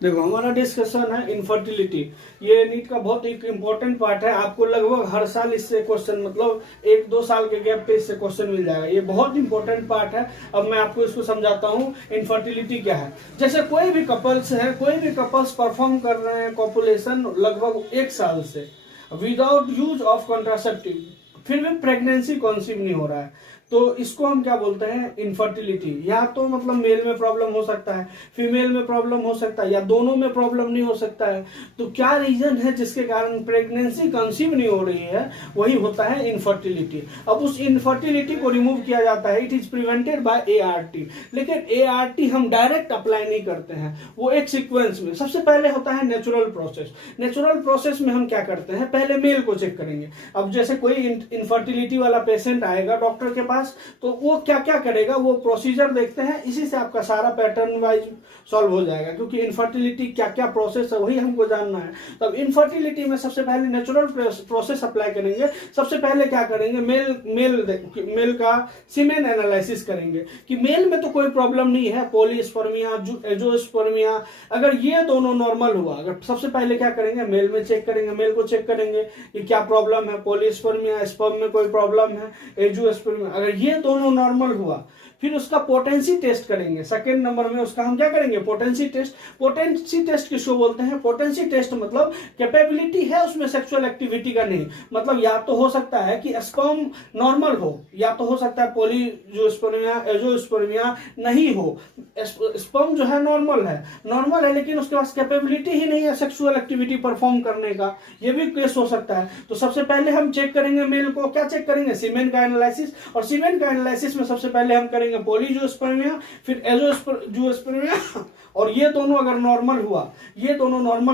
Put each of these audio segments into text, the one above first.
देखो, हमारा डिस्कशन है इनफर्टिलिटी। ये नीट का बहुत एक इंपॉर्टेंट पार्ट है। आपको लगभग हर साल इससे क्वेश्चन, मतलब 1-2 साल के गैप पे इससे क्वेश्चन मिल जाएगा। ये बहुत इंपॉर्टेंट पार्ट है। अब मैं आपको इसको समझाता हूँ इनफर्टिलिटी क्या है। जैसे कोई भी कपल्स परफॉर्म कर रहे हैं कॉपुलेशन लगभग 1 साल से विदाउट यूज ऑफ कॉन्ट्रासेप्टिव, फिर भी प्रेगनेंसी कॉन्सीव नहीं हो रहा है, तो इसको हम क्या बोलते हैं, इनफर्टिलिटी। या तो मतलब मेल में प्रॉब्लम हो सकता है, फीमेल में प्रॉब्लम हो सकता है, या दोनों में प्रॉब्लम नहीं हो सकता है। तो क्या रीजन है जिसके कारण प्रेगनेंसी कंसीव नहीं हो रही है, वही होता है इनफर्टिलिटी। अब उस इनफर्टिलिटी को रिमूव किया जाता है, it is prevented by ART. लेकिन एआरटी हम डायरेक्ट अप्लाई नहीं करते हैं, वो एक सीक्वेंस में। सबसे पहले होता है नेचुरल प्रोसेस। नेचुरल प्रोसेस में हम क्या करते हैं, पहले मेल को चेक करेंगे। अब जैसे कोई इनफर्टिलिटी वाला पेशेंट आएगा डॉक्टर के पास, तो वो क्या क्या करेगा, वो प्रोसीजर देखते हैं, इसी से आपका सारा पैटर्न वाइज सॉल्व हो जाएगा। क्योंकि इनफर्टिलिटी क्या क्या प्रोसेस है वही हमको जानना है। तब इनफर्टिलिटी में सबसे पहले नेचुरल प्रोसेस अप्लाई करेंगे। सबसे पहले क्या करेंगे, मेल का सीमेन एनालिसिस करेंगे कि मेल में तो कोई प्रॉब्लम नहीं है, पॉलीस्पर्मिया, एंजियोस्पर्मिया। अगर ये दोनों नॉर्मल हुआ, अगर सबसे पहले क्या करेंगे, मेल में चेक करेंगे, मेल को चेक करेंगे कि क्या प्रॉब्लम है, पॉलीस्पर्मिया, स्पर्म में कोई प्रॉब्लम है, एंजियोस्पर्मिया। अगर ये दोनों नॉर्मल हुआ, फिर उसका पोटेंसी टेस्ट करेंगे। सेकेंड नंबर में उसका हम क्या करेंगे, पोटेंसी टेस्ट। पोटेंसी टेस्ट किसको बोलते हैं, पोटेंसी टेस्ट मतलब कैपेबिलिटी है उसमें सेक्सुअल एक्टिविटी का, नहीं मतलब या तो हो सकता है कि स्पर्म नॉर्मल हो, या तो हो सकता है पॉलीजोस्पर्मिया, एंजियोस्पर्मिया नहीं हो। स्पर्म जो है नॉर्मल है लेकिन उसके पास कैपेबिलिटी ही नहीं है सेक्सुअल एक्टिविटी परफॉर्म करने का, ये भी केस हो सकता है। तो सबसे पहले हम चेक करेंगे मेल को, क्या चेक करेंगे, सीमेन का एनालिसिस। और सीमेन का एनालिसिस में सबसे पहले हम करेंगे पॉलीजोस्पर्मिया, फिर एंजियोस्पर्मिया। और ये दोनों अगर नॉर्मल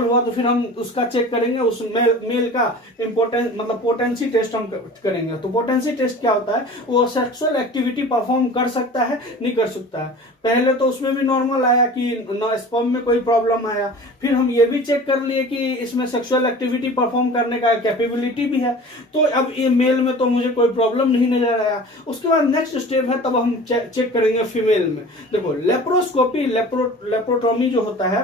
हुआ तो फिर हम उसका चेक करेंगे, उस मेल का इंपोर्टेंस मतलब पोटेंसी टेस्ट हम करेंगे। तो पोटेंसी टेस्ट क्या होता है, वो सेक्सुअल एक्टिविटी परफॉर्म कर सकता है नहीं कर सकता है। पहले तो उसमें भी नॉर्मल आया कि स्पर्म में कोई प्रॉब्लम आया, फिर हम ये भी चेक कर लिए कि इसमें सेक्सुअल एक्टिविटी परफॉर्म करने का कैपेबिलिटी भी है। तो अब ये मेल में तो मुझे कोई प्रॉब्लम नहीं नजर आया। उसके बाद नेक्स्ट स्टेप है, तब हम चेक करेंगे फीमेल में। देखो, लेप्रोस्कोपी, लेप्रोटॉमी जो होता है,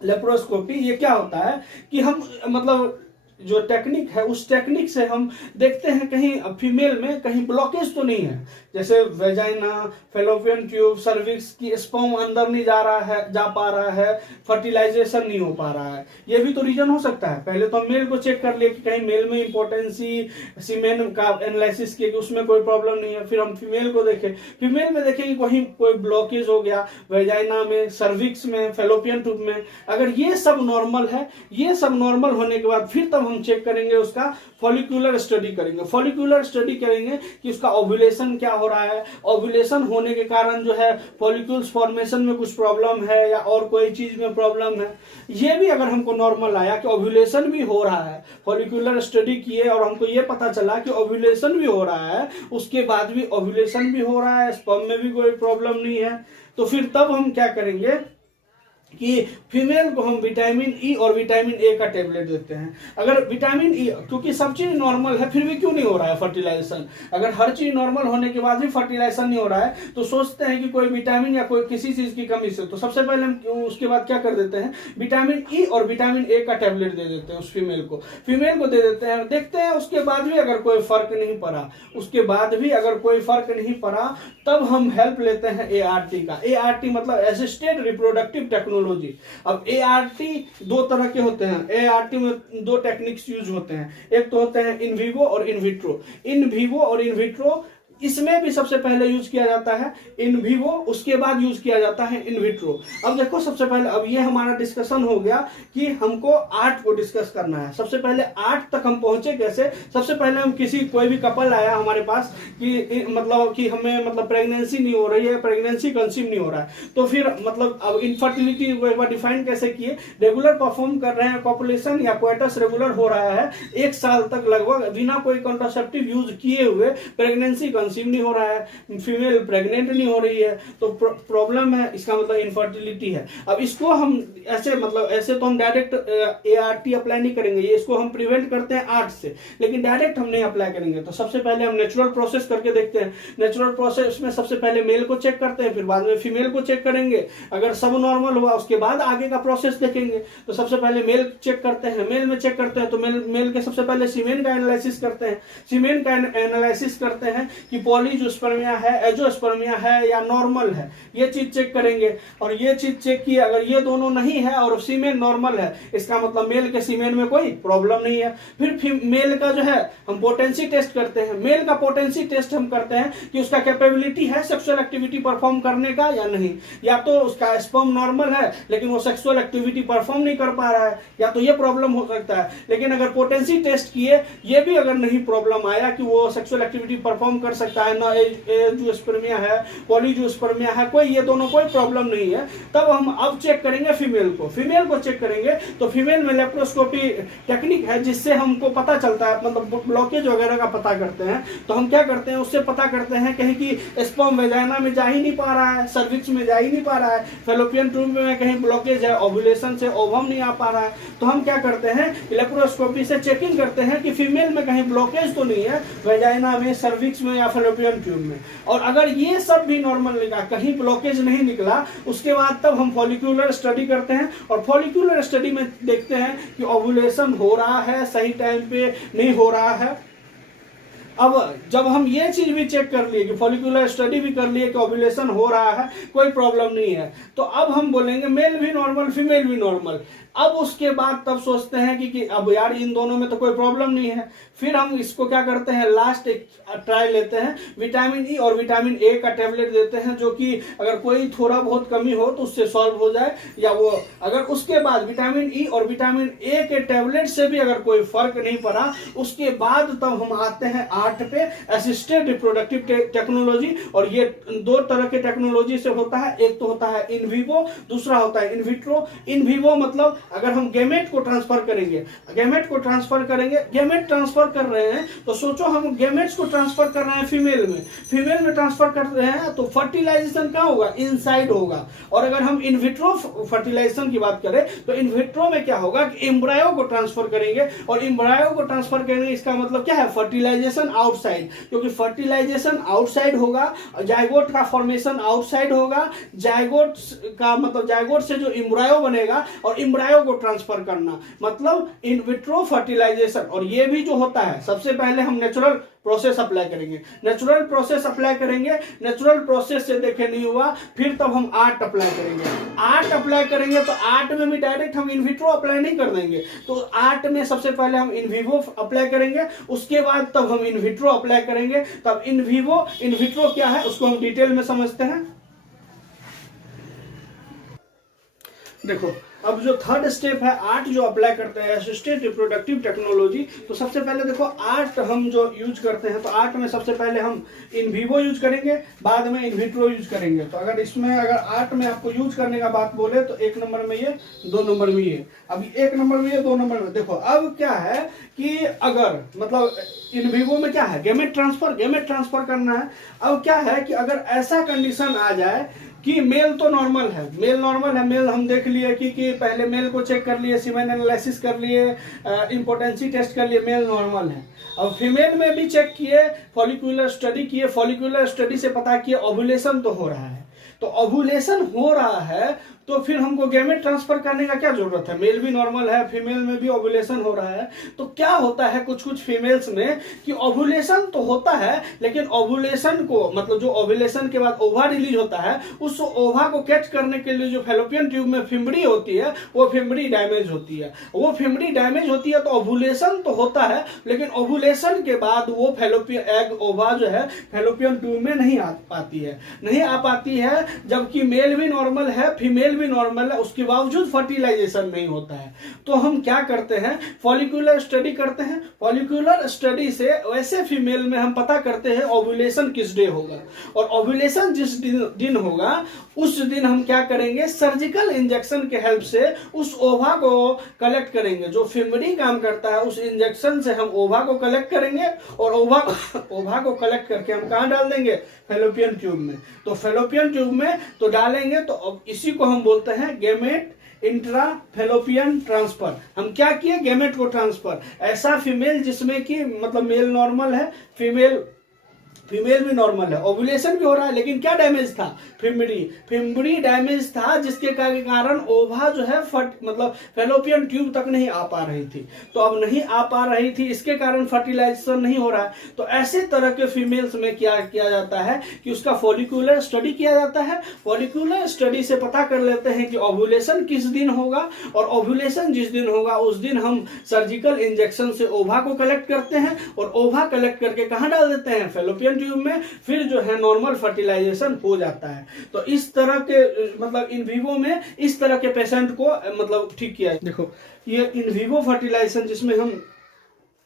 लेप्रोस्कोपी, ये क्या होता है कि हम मतलब जो टेक्निक है उस टेक्निक से हम देखते हैं कहीं फीमेल में कहीं ब्लॉकेज तो नहीं है। जैसे वेजाइना, फेलोपियन ट्यूब, सर्विक्स की स्पर्म अंदर नहीं जा पा रहा है, फर्टिलाइजेशन नहीं हो पा रहा है, ये भी तो रीजन हो सकता है। पहले तो हम मेल को चेक कर लिए कि कहीं मेल में इंपोर्टेंसी, सीमेन का एनालिसिस किए कि उसमें कोई प्रॉब्लम नहीं है। फिर हम फीमेल को देखें, फीमेल में देखें कि कहीं कोई ब्लॉकेज हो गया वेजाइना में, सर्विक्स में, फेलोपियन ट्यूब में। अगर ये सब नॉर्मल है, ये सब नॉर्मल होने के बाद फिर तब हम चेक करेंगे, उसका फॉलिक्यूलर स्टडी करेंगे। फॉलिक्यूलर स्टडी करेंगे कि उसका ओव्यूलेशन क्या हो रहा है, ओव्यूलेशन होने के कारण जो है फॉलिक्यूल्स फॉर्मेशन में कुछ प्रॉब्लम है या और कोई चीज में प्रॉब्लम है। ये भी अगर हमको नॉर्मल आया कि ओव्यूलेशन भी हो रहा है, फॉलिक्यूलर स्टडी किए और हमको ये पता चला कि ओव्यूलेशन भी हो रहा है, उसके बाद भी ओव्यूलेशन भी हो रहा है, स्पर्म में भी कोई प्रॉब्लम नहीं है, तो फिर तब हम क्या करेंगे कि फीमेल को हम विटामिन ई और विटामिन ए का टेबलेट देते हैं। अगर विटामिन ई, क्योंकि सब चीज नॉर्मल है फिर भी क्यों नहीं हो रहा है फर्टिलाइजेशन, अगर हर चीज नॉर्मल होने के बाद भी फर्टिलाइजेशन नहीं हो रहा है तो सोचते हैं कि कोई विटामिन या कोई किसी चीज की कमी से। तो सबसे पहले हम उसके बाद क्या कर देते हैं, विटामिन ई और विटामिन ए का टेबलेट दे देते हैं उस फीमेल को दे देते हैं। देखते हैं उसके बाद भी अगर कोई फर्क नहीं पड़ा, तब हम हेल्प लेते हैं एआरटी का। एआरटी मतलब असिस्टेड रिप्रोडक्टिव टेक्नोलॉजी। अब एआरटी दो तरह के होते हैं, एआरटी में दो टेक्निक्स यूज होते हैं, एक तो होते हैं इन विवो और इन विट्रो। इन विवो और इन विट्रो, इसमें भी सबसे पहले यूज किया जाता है इन विवो, उसके बाद यूज किया जाता है इन विट्रो। अब देखो, सबसे पहले अब ये हमारा डिस्कशन हो गया कि हमको आर्ट को डिस्कस करना है। सबसे पहले आर्ट तक हम पहुंचे कैसे, सबसे पहले हम कोई भी कपल आया हमारे पास कि मतलब कि हमें मतलब प्रेगनेंसी नहीं हो रही है, प्रेगनेंसी कंसीव नहीं हो रहा है, तो फिर मतलब अब इनफर्टिलिटी को एक बार डिफाइन कैसे किए, रेगुलर परफॉर्म कर रहे हैं कॉपुलेशन या कोएटस रेगुलर हो रहा है 1 साल तक लगभग बिना कोई कॉन्ट्रासेप्टिव यूज किए हुए, प्रेगनेंसी कंसीव नहीं हो रहा है, फीमेल प्रेग्नेंट नहीं हो रही है, तो प्रॉब्लम है, इसका मतलब इनफर्टिलिटी है। अब इसको हम ऐसे मतलब ऐसे तो हम डायरेक्ट ART अप्लाई नहीं करेंगे, ये इसको हम प्रिवेंट करते हैं आर्ट से, लेकिन डायरेक्ट हम नहीं अप्लाई करेंगे। तो सबसे पहले हम नेचुरल प्रोसेस करके देखते हैं। नेचुरल प्रोसेस में सबसे पहले मेल को चेक करते हैं, फिर बाद में फीमेल को चेक करेंगे। अगर सब नॉर्मल हुआ उसके बाद आगे का प्रोसेस देखेंगे। तो सबसे पहले मेल चेक करते हैं। मेल में चेक करते हैं तो मेल के सबसे पहले सीमेन का एनालिसिस करते हैं। सीमेन का एनालिसिस करते हैं कि पॉलीजोस्पर्मिया है, एजोस्पर्मिया है या नॉर्मल है, ये चीज चेक करेंगे। और ये चीज चेक की, अगर ये दोनों नहीं है और सीमेन नॉर्मल है, इसका मतलब मेल के सीमेन में कोई प्रॉब्लम नहीं है। फिर मेल का जो है हम पोटेंसी टेस्ट करते हैं। मेल का पोटेंसी टेस्ट हम करते हैं कि उसका कैपेबिलिटी है सेक्सुअल एक्टिविटी परफॉर्म करने का या नहीं। या तो उसका स्पर्म नॉर्मल है लेकिन वो सेक्सुअल एक्टिविटी परफॉर्म नहीं कर पा रहा है, या तो ये प्रॉब्लम हो सकता है। लेकिन अगर पोटेंसी टेस्ट किए ये भी अगर नहीं प्रॉब्लम आया कि वो सेक्सुअल एक्टिविटी परफॉर्म कर सकता है, ना एजोस्पर्मिया है, पॉलीजोस्पर्मिया है, कोई ये दोनों कोई प्रॉब्लम नहीं है, तब हम अब चेक करेंगे फीमेल को। फीमेल को चेक करेंगे तो फीमेल में लेप्रोस्कोपी टेक्निक है जिससे हमको पता चलता है, मतलब ब्लॉकेज वगैरह का पता करते हैं। तो हम क्या करते हैं, उससे पता करते हैं कहीं की स्पर्म वेजाइना में जा ही नहीं पा रहा है, सर्विक्स में जा ही नहीं पा रहा है, फेलोपियन ट्यूब में कहीं ब्लॉकेज है, ओव्यूलेशन से ओवम नहीं आ पा रहा है। तो हम क्या करते हैं, लेप्रोस्कोपी से चेकिंग करते हैं कि फीमेल में कहीं ब्लॉकेज तो नहीं है वेजाइना में, सर्विक्स में या फेलोपियन ट्यूब में। और अगर ये सब भी नॉर्मल निकला, कहीं ब्लॉकेज नहीं निकला, उसके बाद तब हम फॉलिक्यूलर स्टडी करते हैं। और फॉलिक्यूलर स्टडी में देखते हैं कि ओव्यूलेशन हो रहा है, सही टाइम पे नहीं हो रहा है। अब जब हम ये चीज भी चेक कर लिए कि फॉलिकुलर स्टडी भी कर लिए कि ओव्यूलेशन हो रहा है, कोई प्रॉब्लम नहीं है, तो अब हम बोलेंगे मेल भी नॉर्मल, फीमेल भी नॉर्मल। अब उसके बाद तब सोचते हैं कि अब यार इन दोनों में तो कोई प्रॉब्लम नहीं है। फिर हम इसको क्या करते हैं, लास्ट एक ट्राई लेते हैं, विटामिन ई और विटामिन ए का टेबलेट देते हैं, जो कि अगर कोई थोड़ा बहुत कमी हो तो उससे सॉल्व हो जाए। या वो अगर उसके बाद विटामिन ई और विटामिन ए के टेबलेट से भी अगर कोई फर्क नहीं पड़ा, उसके बाद तब हम आते हैं आर्ट पे, असिस्टेड रिप्रोडक्टिव टेक्नोलॉजी। और ये दो तरह के टेक्नोलॉजी से होता है, एक तो होता है इन विवो, दूसरा होता है इन विट्रो। इन विवो मतलब अगर हम गैमेट को ट्रांसफर करेंगे, गैमेट को ट्रांसफर करेंगे, गैमेट ट्रांसफर कर रहे हैं तो सोचो हम गैमेट्स को ट्रांसफर कर रहे हैं फीमेल में, फीमेल में ट्रांसफर कर रहे हैं तो फर्टिलाइजेशन क्या होगा, इनसाइड होगा। और अगर हम इन विट्रो फर्टिलाइजेशन की बात करें तो इन विट्रो में क्या होगा कि एम्ब्रायो को ट्रांसफर करेंगे, और एम्ब्रायो को ट्रांसफर करेंगे, इसका मतलब क्या है, फर्टिलाइजेशन आउटसाइड। क्योंकि फर्टिलाइजेशन आउटसाइड होगा, जाइगोट का फॉर्मेशन आउटसाइड होगा, जाइगोट का मतलब जाइगोट से जो एम्ब्रायो बनेगा और एम्ब्रायो को ट्रांसफर करना, मतलब इन विट्रो फर्टिलाइजेशन। और ये भी जो होता है, सबसे पहले हम नेचुरल प्रोसेस अप्लाई करेंगे, नेचुरल प्रोसेस अप्लाई करेंगे, नेचुरल प्रोसेस से देखे नहीं हुआ, फिर तब हम आर्ट अप्लाई करेंगे। आर्ट अप्लाई करेंगे तो आर्ट में भी डायरेक्ट हम इन विट्रो अप्लाई नहीं कर देंगे, तो आर्ट में सबसे पहले हम इन विवो अप्लाई करेंगे, उसके बाद तब हम इन विट्रो अप्लाई करेंगे। तब इन विवो इन विट्रो क्या है उसको हम डिटेल में समझते हैं। देखो, अब जो थर्ड स्टेप है आर्ट जो अप्लाई करते हैं, असिस्टेड रिप्रोडक्टिव टेक्नोलॉजी। तो सबसे पहले देखो आर्ट हम जो यूज करते हैं, तो आर्ट में सबसे पहले हम इन विवो यूज करेंगे, बाद में इन विट्रो यूज करेंगे। तो अगर इसमें अगर आर्ट में आपको यूज करने का बात बोले तो 1 नंबर में ये, 2 नंबर में ये। अब 1 नंबर में ये, 2 नंबर में देखो, अब क्या है कि अगर मतलब इन विवो में क्या है, गैमेट ट्रांसफर करना है। अब क्या है कि अगर ऐसा कंडीशन आ जाए कि मेल तो नॉर्मल है, मेल नॉर्मल है, मेल हम देख लिए कि पहले मेल को चेक कर लिए, सीमेन एनालिसिस कर लिए, इम्पोर्टेंसी टेस्ट कर लिए, मेल नॉर्मल है। अब फीमेल में भी चेक किए, फॉलिकुलर स्टडी किए, फॉलिकुलर स्टडी से पता किए ओव्यूलेशन तो हो रहा है। तो ओव्यूलेशन हो रहा है तो फिर हमको गैमेट ट्रांसफर करने का क्या जरूरत है, मेल भी नॉर्मल है, फीमेल में भी ओव्यूलेशन हो रहा है। तो क्या होता है कुछ कुछ फीमेल्स में कि ओव्यूलेशन तो होता है, लेकिन ओव्यूलेशन को मतलब जो ओव्यूलेशन के बाद ओवा रिलीज होता है, उस ओवा को कैच करने के लिए जो फेलोपियन ट्यूब में फिम्बरी होती है, वो फिम्बरी डैमेज होती है। वो फिम्बरी डैमेज होती है तो ओव्यूलेशन तो होता है, लेकिन ओव्यूलेशन के बाद वो फेलोपियन एग ओवा जो है फेलोपियन ट्यूब में नहीं आ पाती है, जबकि मेल भी नॉर्मल है, फीमेल फीमेल भी नॉर्मल है, उसके बावजूद फर्टिलाइजेशन नहीं होता है। तो हम क्या करते हैं, फॉलिकुलर स्टडी करते हैं। फॉलिकुलर स्टडी से वैसे फीमेल में हम पता करते हैं ओव्यूलेशन किस डे होगा, और ओव्यूलेशन जिस दिन होगा उस दिन हम क्या करेंगे, सर्जिकल इंजेक्शन के हेल्प से उस ओवा को कलेक्ट करेंगे। जो फिमरी काम करता है उस इंजेक्शन से हम ओवा को कलेक्ट करेंगे, और ओवा को कलेक्ट करके हम कहाँ डाल देंगे, फैलोपियन ट्यूब में। तो फैलोपियन ट्यूब में तो डालेंगे, तो अब इसी को हम बोलते हैं गैमेट इंट्रा फैलोपियन ट्रांसफर। हम क्या किए, गैमेट को ट्रांसफर। ऐसा फीमेल जिसमें कि मतलब मेल नॉर्मल है, फीमेल भी नॉर्मल है, ओव्यूलेशन भी हो रहा है, लेकिन क्या डैमेज था, फिम्बरी डैमेज था, जिसके कारण ओवा जो है मतलब फैलोपियन ट्यूब तक नहीं आ पा रही थी। तो अब नहीं आ पा रही थी, इसके कारण फर्टिलाइजेशन नहीं हो रहा है। तो ऐसे तरह के फीमेल्स में क्या किया जाता है कि उसका फॉलिकुलर स्टडी किया जाता है। फॉलिकुलर स्टडी से पता कर लेते हैं कि ओव्यूलेशन किस दिन होगा, और ओव्यूलेशन जिस दिन होगा उस दिन हम सर्जिकल इंजेक्शन से ओवा को कलेक्ट करते हैं, और ओवा कलेक्ट करके कहाँ डाल देते हैं, फैलोपियन ट्यूब में। फिर जो है नॉर्मल फर्टिलाइजेशन हो जाता है। तो इस तरह के मतलब इन विवो में इस तरह के पेशेंट को मतलब ठीक किया है। देखो ये इन विवो फर्टिलाइजेशन जिसमें हम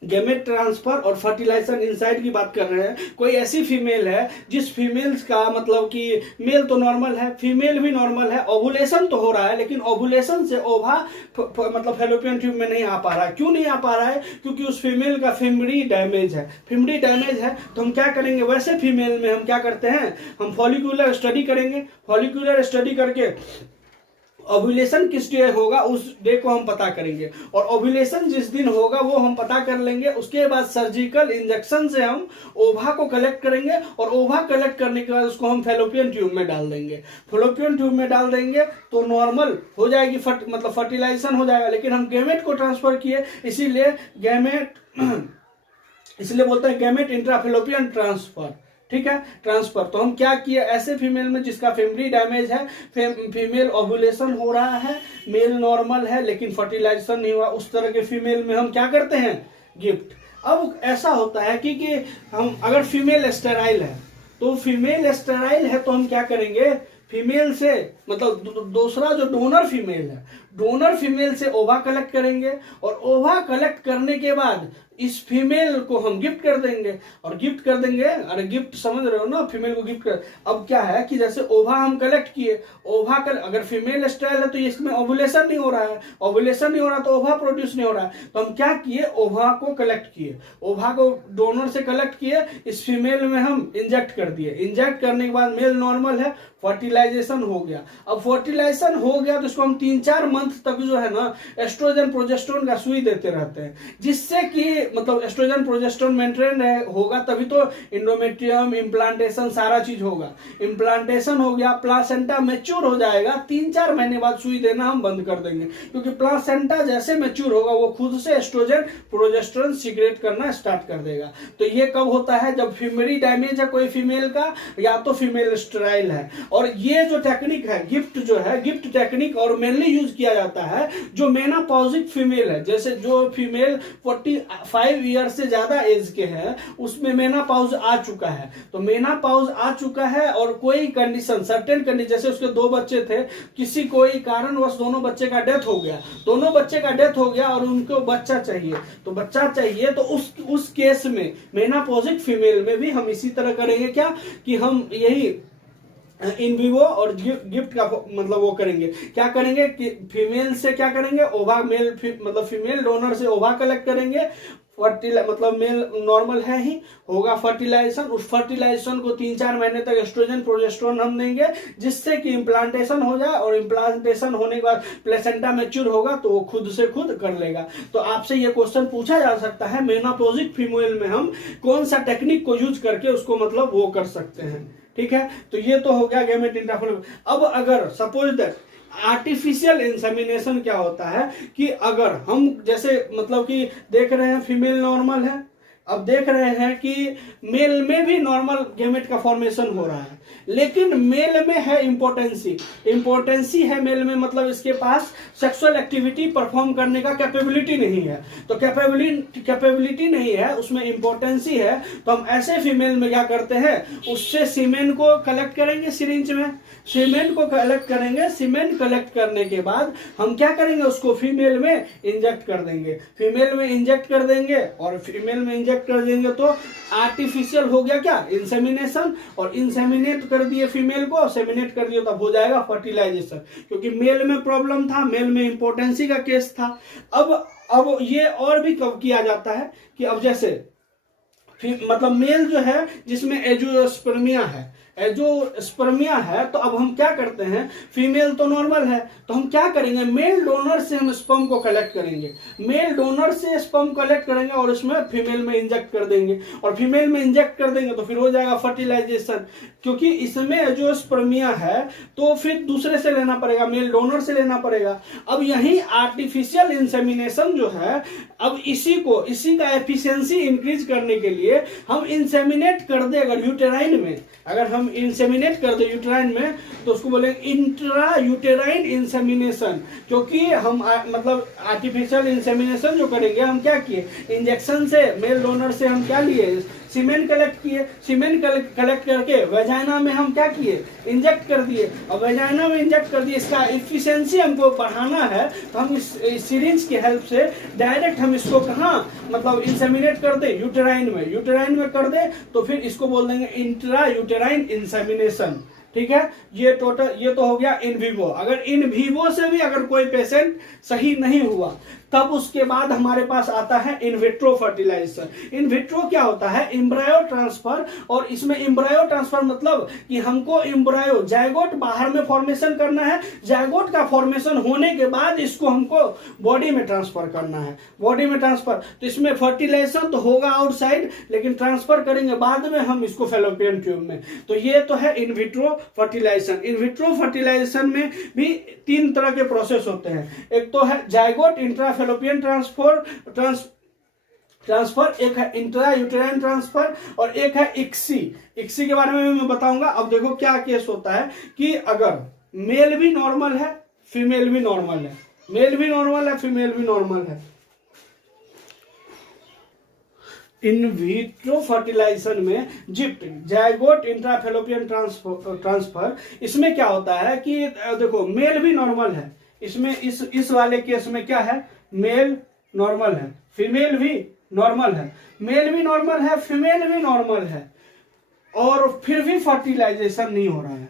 गैमेट ट्रांसफर और फर्टिलाइजेशन इनसाइड की बात कर रहे हैं। कोई ऐसी फीमेल है जिस फीमेल्स का मतलब कि मेल तो नॉर्मल है, फीमेल भी नॉर्मल है, ओवुलेशन तो हो रहा है, लेकिन ओवुलेशन से ओवा मतलब फैलोपियन ट्यूब में नहीं आ पा रहा है। क्यों नहीं आ पा रहा है, क्योंकि उस फीमेल का फिमरी डैमेज है। फिमरी डैमेज है तो हम क्या करेंगे, वैसे फीमेल में हम क्या करते हैं, हम फॉलिकुलर स्टडी करेंगे। फॉलिकुलर स्टडी करके ओव्यूलेशन किस डे होगा उस डे को हम पता करेंगे, और ओव्यूलेशन जिस दिन होगा वो हम पता कर लेंगे। उसके बाद सर्जिकल इंजेक्शन से हम ओवा को कलेक्ट करेंगे, और ओवा कलेक्ट करने के बाद उसको हम फैलोपियन ट्यूब में डाल देंगे। फैलोपियन ट्यूब में डाल देंगे तो नॉर्मल हो जाएगी, मतलब फर्टिलाइजेशन हो जाएगा। लेकिन हम गैमेट को ट्रांसफर किए, इसीलिए बोलते हैं गैमेट इंट्राफैलोपियन ट्रांसफर। ठीक है, ट्रांसफर। तो हम क्या किए, ऐसे फीमेल में जिसका फिमरी डैमेज है, फीमेल ओव्यूलेशन हो रहा है, मेल नॉर्मल है लेकिन फर्टिलाइजेशन नहीं हुआ, उस तरह के फीमेल में हम क्या करते हैं, गिफ्ट। अब ऐसा होता है कि हम अगर फीमेल स्टेराइल है, तो फीमेल स्टेराइल है तो हम क्या करेंगे, फीमेल से मतलब दूसरा जो डोनर फीमेल है, डोनर फीमेल से ओवा कलेक्ट करेंगे, और ओवा कलेक्ट करने के बाद इस फीमेल को हम गिफ्ट कर देंगे। और गिफ्ट कर देंगे, अरे गिफ्ट समझ रहे हो ना, फीमेल को गिफ्ट कर। अब क्या है कि जैसे ओवा हम कलेक्ट किए, ओवा अगर फीमेल स्टाइल है तो इसमें ओवुलेशन नहीं हो रहा है, ओवुलेशन नहीं हो रहा तो ओवा प्रोड्यूस नहीं हो रहा है। तो हम क्या किए, ओवा को कलेक्ट किए, ओवा को डोनर से कलेक्ट किए, इस फीमेल में हम इंजेक्ट कर दिए। इंजेक्ट करने के बाद मेल नॉर्मल है, फर्टिलाइजेशन हो गया। अब फर्टिलाइजेशन हो गया तो इसको हम 3-4 मंथ तक जो है ना एस्ट्रोजन प्रोजेस्टेरोन का सुई देते रहते हैं, जिससे कि मतलब एस्ट्रोजन प्रोजेस्टेरोन मेंटेन होगा, तभी तो इंडोमेट्रियम इम्प्लांटेशन सारा चीज होगा। इम्प्लांटेशन हो गया, प्लासेंटा मैच्योर हो जाएगा, 3-4 महीने बाद सुई देना हम बंद कर देंगे, क्योंकि प्लासेंटा जैसे मैच्योर होगा वो खुद से एस्ट्रोजन प्रोजेस्टेरोन सीक्रेट करना स्टार्ट कर देगा। तो ये कब होता है, जब फीमेरी डैमेज है कोई फीमेल का, या तो फीमेल स्टेराइल है। और ये जो टेक्निक है गिफ्ट, जो है गिफ्ट टेक्निक, और मेनली यूज किया जाता है जो मेनापॉजिक फीमेल है, जैसे जो फीमेल 45 ईयर से ज्यादा एज के हैं, उसमें मेनापॉज आ चुका है। तो मेनापॉज आ चुका है और कोई कंडीशन, सर्टेन कंडीशन, जैसे उसके 2 बच्चे थे, किसी कोई कारणवश दोनों बच्चे का डेथ हो गया, दोनों बच्चे का डेथ हो गया और उनको बच्चा चाहिए, तो बच्चा चाहिए तो उस केस में मेनापॉजिक फीमेल में भी हम इसी तरह करेंगे, क्या कि हम यही इन विवो और गिफ्ट का मतलब वो करेंगे। क्या करेंगे कि फीमेल से क्या करेंगे, ओवा मेल मतलब फीमेल डोनर से ओवा कलेक्ट करेंगे, मतलब मेल नॉर्मल है ही, होगा फर्टिलाइजेशन, उस फर्टिलाइजेशन को 3-4 महीने तक एस्ट्रोजन प्रोजेस्टेरोन हम देंगे, जिससे कि इम्प्लांटेशन हो जाए, और इम्प्लांटेशन होने के बाद प्लेसेंटा मैच्योर होगा तो वो खुद से खुद कर लेगा। तो आपसे ये क्वेश्चन पूछा जा सकता है, मेनोपॉजिक फीमेल में हम कौन सा टेक्निक को यूज करके उसको मतलब वो कर सकते हैं। ठीक है, तो ये तो हो गया गैमेट इंट्राफैलोपियन। अब अगर सपोज दैट आर्टिफिशियल इंसेमिनेशन क्या होता है कि अगर हम जैसे मतलब कि देख रहे हैं फीमेल नॉर्मल है, अब देख रहे हैं कि मेल में भी नॉर्मल गैमेट का फॉर्मेशन हो रहा है, लेकिन मेल में है इम्पोर्टेंसी है मेल में, मतलब इसके पास सेक्सुअल एक्टिविटी परफॉर्म करने का कैपेबिलिटी नहीं है। तो कैपेबिलिटी नहीं है, उसमें इम्पोर्टेंसी है, तो हम ऐसे फीमेल में क्या करते हैं, उससे सीमेन को कलेक्ट करेंगे सिरिंज में, सीमेन को कलेक्ट करेंगे, सीमेन कलेक्ट करने के बाद हम क्या करेंगे, उसको फीमेल में इंजेक्ट कर देंगे, फीमेल में इंजेक्ट कर देंगे, और फीमेल में इंजेक्ट कर देंगे तो आर्टिफिशियल हो गया क्या, इंसेमिनेशन, और इंसेमिनेट कर दिए फीमेल को, सेमिनेट कर दिए, तब हो जाएगा फर्टिलाइजेशन, क्योंकि मेल में प्रॉब्लम था, मेल में इंपोर्टेंसी का केस था। अब ये और भी कब किया जाता है कि अब जैसे मतलब मेल जो है जिसमें एंजियोस्पर्मिया है, तो अब हम क्या करते हैं, फीमेल तो नॉर्मल है, तो हम क्या करेंगे, मेल डोनर से हम स्पर्म को कलेक्ट करेंगे, मेल डोनर से स्पर्म कलेक्ट करेंगे और उसमें फीमेल में इंजेक्ट कर देंगे, और फीमेल में इंजेक्ट कर देंगे तो फिर हो जाएगा फर्टिलाइजेशन। क्योंकि इसमें एंजियोस्पर्मिया है तो फिर दूसरे से लेना पड़ेगा, मेल डोनर से लेना पड़ेगा। अब यही आर्टिफिशियल इंसेमिनेशन जो है, अब इसी का एफिशिएंसी इंक्रीज करने के लिए हम इंसेमिनेट कर दे, अगर यूटेराइन में, अगर हम इंसेमिनेट कर दे यूटेराइन में, तो उसको बोलेंगे इंट्रा यूटेराइन इंसेमिनेशन। क्योंकि हम मतलब आर्टिफिशियल इंसेमिनेशन जो करेंगे, हम क्या किए, इंजेक्शन से, मेल डोनर से हम क्या लिए, सीमेन कलेक्ट किए, सीमेन कलेक्ट करके वेजाइना में हम क्या किए, इंजेक्ट कर दिए, और वेजाइना में इंजेक्ट कर दिए। इसका इफिशिएंसी हमको बढ़ाना है, तो हम इस सिरिंज की हेल्प से डायरेक्ट हम इसको कहाँ, मतलब इंसेमिनेट कर दे, यूटेराइन में कर दे, तो फिर इसको बोल देंगे इंट्रा यूटेराइन इंसेमिनेशन। ठीक है, ये तो हो गया इन विवो। अगर इन विवो से भी अगर कोई पेशेंट सही नहीं हुआ, तब उसके बाद हमारे पास आता है in vitro fertilisation. In vitro क्या होता है, एम्ब्रायो ट्रांसफर, और इसमें एम्ब्रायो ट्रांसफर मतलब कि हमको एम्ब्रायो जायगोट बाहर में फॉर्मेशन करना है, जायगोट का फॉर्मेशन होने के बाद इसको हमको बॉडी में ट्रांसफर करना है, बॉडी में ट्रांसफर। तो इसमें फर्टिलाइजेशन तो होगा आउटसाइड, लेकिन ट्रांसफर करेंगे बाद में हम इसको फैलोपियन ट्यूब में। तो ये तो है in vitro fertilisation. In vitro fertilisation में भी 3 तरह के प्रोसेस होते हैं। एक तो है जायगोट इंट्राफैलोपियन ट्रांसफर, एक है इंट्रा यूटेराइन ट्रांसफर, और एक है इक्सी के बारे में मैं बताऊंगा। अब देखो क्या केस होता है कि अगर मेल भी नॉर्मल है, फीमेल भी नॉर्मल है, मेल भी नॉर्मल है, फीमेल भी नॉर्मल है, इन विट्रो फर्टिलाइजेशन में जिप्ट जायगोट इंट्राफैलोपियन ट्रांसफर, इसमें क्या होता है कि देखो मेल भी नॉर्मल है, इसमें इस वाले केस में क्या है, मेल नॉर्मल है, फीमेल भी नॉर्मल है, मेल भी नॉर्मल है, फीमेल भी नॉर्मल है, और फिर भी फर्टिलाइजेशन नहीं हो रहा है,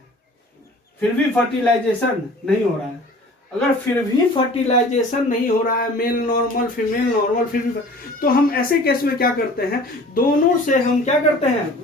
अगर फिर भी फर्टिलाइजेशन नहीं हो रहा है, मेल नॉर्मल फीमेल नॉर्मल, फिर भी, तो हम ऐसे केस में क्या करते हैं, दोनों से हम क्या करते हैं,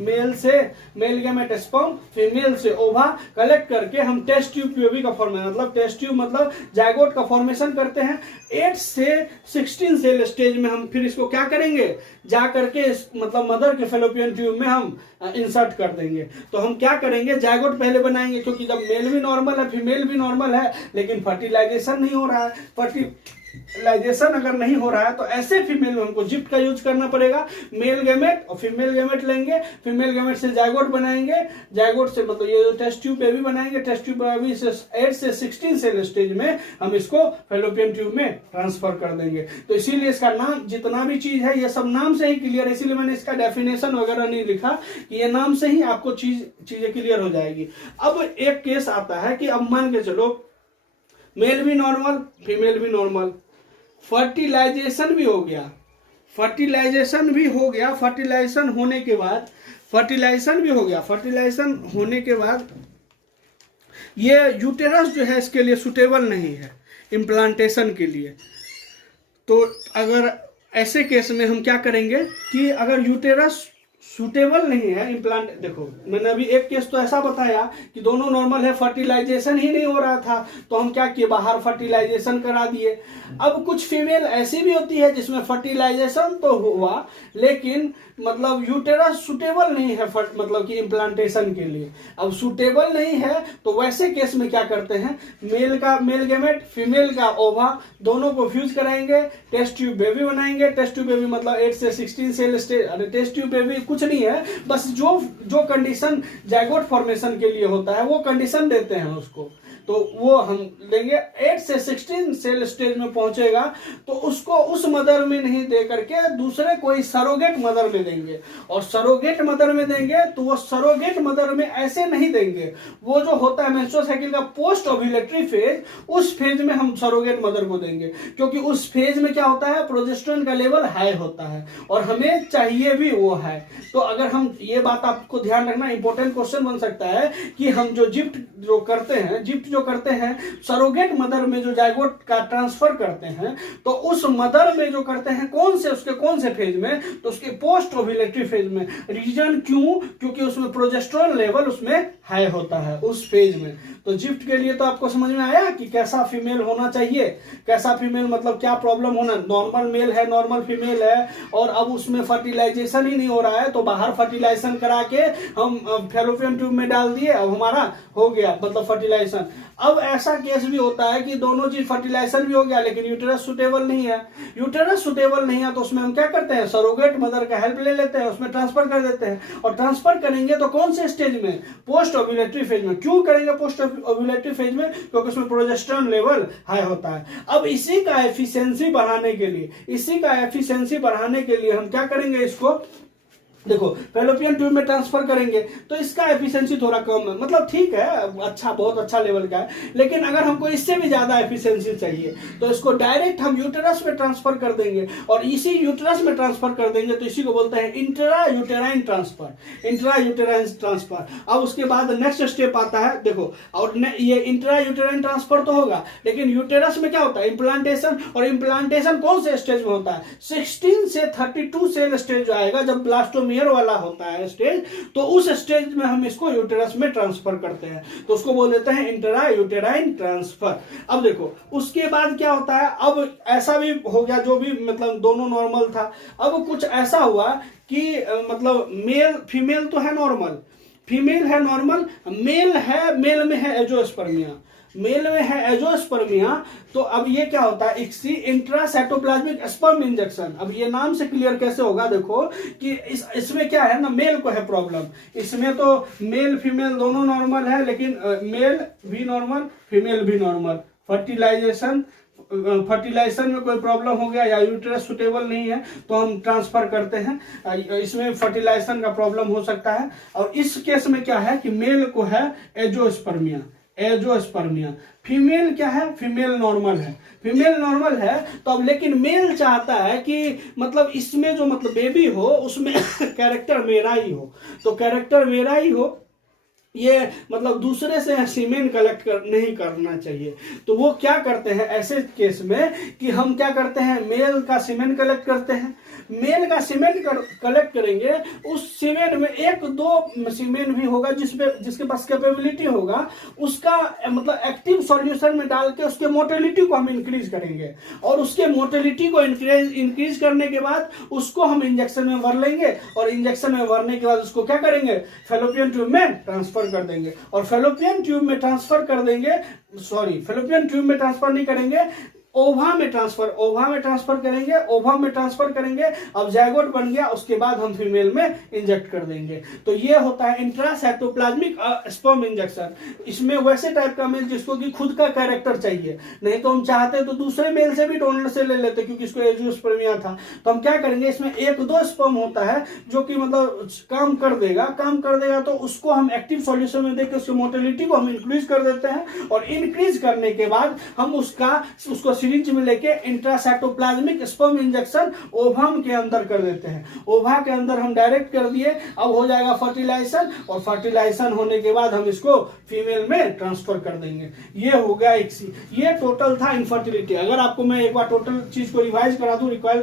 मेल गैमेट स्पर्म, फीमेल से ओवा कलेक्ट करके हम टेस्ट ट्यूब पीओवी का फॉर्मेशन, मतलब टेस्ट ट्यूब मतलब जायगोट का फॉर्मेशन करते हैं। 8 से 16 सेल स्टेज में हम फिर इसको क्या करेंगे, जा करके मतलब मदर के फैलोपियन ट्यूब में हम इंसर्ट कर देंगे। तो हम क्या करेंगे, जायगोट पहले बनाएंगे, क्योंकि जब मेल भी नॉर्मल है, फीमेल भी नॉर्मल है, लेकिन फर्टिलाइजेशन नहीं हो रहा है, फर्टिलाइजेशन अगर नहीं हो रहा है, तो ऐसे फीमेल में हमको जिप्ट का यूज करना पड़ेगा। मेल गैमेट और फीमेल गैमेट लेंगे, फीमेल गैमेट से जायगोट बनाएंगे, जायगोट से मतलब ये टेस्ट ट्यूब बेबी बनाएंगे, टेस्ट ट्यूब बेबी से 8 से 16 सेल स्टेज में हम इसको फैलोपियन ट्यूब में ट्रांसफर कर देंगे। तो इसीलिए इसका नाम, जितना भी चीज है ये सब नाम से ही क्लियर है, इसीलिए मैंने इसका डेफिनेशन वगैरह नहीं लिखा, कि ये नाम से ही आपको चीजें क्लियर हो जाएगी। अब एक केस आता है कि अब मान के चलो मेल भी नॉर्मल, फीमेल भी नॉर्मल, फर्टिलाइजेशन भी हो गया, फर्टिलाइजेशन होने के बाद ये यूटेरस जो है इसके लिए सुटेबल नहीं है इम्प्लांटेशन के लिए। तो अगर ऐसे केस में हम क्या करेंगे कि अगर यूटेरस सूटेबल नहीं है इम्प्लांट। देखो मैंने अभी एक केस तो ऐसा बताया कि दोनों नॉर्मल है, फर्टिलाइजेशन ही नहीं हो रहा था, तो हम क्या किए, बाहर फर्टिलाइजेशन करा दिए। अब कुछ फीमेल ऐसी भी होती है जिसमें फर्टिलाइजेशन तो हुआ लेकिन मतलब यूटेरस सुटेबल नहीं है मतलब कि इम्प्लांटेशन के लिए। अब सुटेबल नहीं है तो वैसे केस में क्या करते हैं, मेल गेमेट फीमेल का ओवा दोनों को फ्यूज कराएंगे, टेस्ट ट्यूब बेबी बनाएंगे। टेस्ट ट्यूब बेबी मतलब 8 से 16 सेल स्टेज। अरे टेस्ट ट्यूब बेबी कुछ नहीं है, बस जो कंडीशन जाइगोट फॉर्मेशन के लिए होता है वो कंडीशन देते हैं उसको, तो वो हम देंगे। 8 से 16 सेल स्टेज में पहुंचेगा तो उसको उस मदर में नहीं दे करके दूसरे कोई सरोगेट मदर में देंगे। और सरोगेट मदर में देंगे तो वो सरोगेट मदर में ऐसे नहीं देंगे, वो जो होता है मेंस्ट्रुअल साइकिल का पोस्ट ओव्यूलेटरी फेज, उस फेज में हम सरोगेट मदर को देंगे, क्योंकि उस फेज में क्या होता है, प्रोजेस्टेरोन का लेवल हाई होता है और हमें चाहिए भी वो है। तो अगर हम ये बात आपको ध्यान रखना, इंपॉर्टेंट क्वेश्चन बन सकता है कि हम जो जिफ्ट जो करते हैं सरोगेट मदर में जो जाइगोट का ट्रांसफर करते हैं, तो उस मदर में जो करते हैं उसके कौन से फेज में, तो उसके पोस्ट ओव्यूलेटरी फेज में। रीजन क्यों, क्योंकि उसमें प्रोजेस्टेरोन लेवल उसमें हाई होता है उस फेज में। तो जिफ्ट के लिए तो आपको समझ में आया कि कैसा फीमेल होना चाहिए, कैसा फीमेल मतलब क्या प्रॉब्लम होना, नॉर्मल मेल है नॉर्मल फीमेल है और अब उसमें फर्टिलाइजेशन ही नहीं हो रहा है, तो बाहर फर्टिलाइजेशन करा के हम फैलोपियन ट्यूब में डाल दिए, अब हमारा हो गया मतलब फर्टिलाइजेशन। अब ऐसा केस भी होता है कि दोनों चीज फर्टिलाइजेशन भी हो गया लेकिन यूटेरस सुटेबल नहीं है। यूटेरस सुटेबल नहीं है तो उसमें हम क्या करते हैं, सरोगेट मदर का हेल्प ले लेते हैं, उसमें ट्रांसफर कर देते हैं। और ट्रांसफर करेंगे तो कौन से स्टेज में, पोस्ट ओव्यूलेटरी फेज में। क्यों करेंगे पोस्ट ओव्यूलेटरी फेज में, क्योंकि उसमें प्रोजेस्टेरोन लेवल हाई होता है। अब इसी का एफिशिएंसी बढ़ाने के लिए हम क्या करेंगे, इसको देखो फैलोपियन ट्यूब में ट्रांसफर करेंगे तो इसका एफिशिएंसी थोड़ा कम है, मतलब ठीक है, अच्छा बहुत अच्छा लेवल का है, लेकिन अगर हमको इससे भी ज्यादा एफिशिएंसी चाहिए तो इसको डायरेक्ट हम यूटेरस में ट्रांसफर कर देंगे। और इसी यूटेरस में ट्रांसफर कर देंगे तो इसी को बोलते हैं इंट्रा यूटेराइन ट्रांसफर। अब उसके बाद नेक्स्ट स्टेप आता है, देखो और ये इंट्रा यूटेराइन ट्रांसफर तो होगा, लेकिन यूटेरस में क्या होता है, इम्प्लांटेशन। और इम्प्लांटेशन कौन से स्टेज में होता है, 16 से 32 सेल स्टेज जो आएगा, जब ब्लास्टोमियर वाला होता है स्टेज, तो उस स्टेज में हम इसको यूटेरस में ट्रांसफर करते हैं, तो उसको बोल देते हैं इंट्रा यूटेराइन ट्रांसफर। अब देखो उसके बाद क्या होता है, अब ऐसा भी हो गया जो भी मतलब दोनों नॉर्मल था, अब कुछ ऐसा हुआ कि मतलब मेल फीमेल तो है नॉर्मल, फीमेल है नॉर्मल, मेल में है एजोस्पर्मिया। तो अब ये क्या होता है, इक्सी इंट्रासाइटोप्लाज्मिक स्पर्म इंजेक्शन। अब ये नाम से क्लियर कैसे होगा, देखो कि इसमें क्या है ना, मेल को है प्रॉब्लम, इसमें तो मेल फीमेल दोनों नॉर्मल है, लेकिन मेल भी नॉर्मल फीमेल भी नॉर्मल, फर्टिलाइजेशन में कोई प्रॉब्लम हो गया या यूटेरस सुटेबल नहीं है तो हम ट्रांसफर करते हैं, इसमें फर्टिलाइजेशन का प्रॉब्लम हो सकता है। और इस केस में क्या है कि मेल को है एजोस्पर्मिया, फीमेल क्या है, फीमेल नॉर्मल है। तो अब लेकिन मेल चाहता है कि मतलब इसमें जो मतलब बेबी हो उसमें कैरेक्टर मेरा ही हो, तो कैरेक्टर मेरा ही हो, ये मतलब दूसरे से सीमेन कलेक्ट नहीं करना चाहिए। तो वो क्या करते हैं ऐसे केस में कि हम क्या करते हैं, मेल का सीमेन कलेक्ट करते हैं। मेल का सीमेन कलेक्ट करेंगे, उस सीमेन में 1-2 सीमेन भी होगा जिसके पास कैपेबिलिटी होगा, उसका मतलब एक्टिव सॉल्यूशन में डाल के उसके मोटिलिटी को हम इंक्रीज करेंगे। और उसके मोटिलिटी को इंक्रीज करने के बाद उसको हम इंजेक्शन में भर लेंगे, और इंजेक्शन में भरने के बाद उसको क्या करेंगे, फैलोपियन ट्यूब में ट्रांसफर कर देंगे। और फैलोपियन ट्यूब में ट्रांसफर नहीं करेंगे, ओवा में ट्रांसफर करेंगे। अब जाइगोट बन गया, उसके बाद हम फीमेल में इंजेक्ट कर देंगे। तो ये होता है इंट्रासाइटोप्लाज्मिक स्पर्म इंजेक्शन। इसमें वैसे टाइप का मेल जिसको कि खुद का कैरेक्टर चाहिए, नहीं तो हम चाहते तो दूसरे मेल से भी डोनर से ले लेते, क्योंकि इसको एजियोस्पर्मिया था। तो हम क्या करेंगे, इसमें 1-2 स्पर्म होता है जो कि मतलब काम कर देगा, तो उसको हम एक्टिव सॉल्यूशन में देकर उसकी मोटिलिटी को हम इंक्रीज कर देते हैं। और इंक्रीज करने के बाद हम उसको सिरिंज में लेके इंट्रासाइटोप्लाज्मिक स्पर्म इंजेक्शन ओवम के अंदर कर देते हैं। ओवा के अंदर हम डायरेक्ट कर दिए, अब हो जाएगा फर्टिलाइजेशन, और फर्टिलाइजेशन होने के बाद हम इसको फीमेल में ट्रांसफर कर देंगे। ये हो गया इक्सी। ये टोटल था इनफर्टिलिटी। अगर आपको मैं एक बार टोटल चीज को रिवाइज करा दूं, रिक्वायर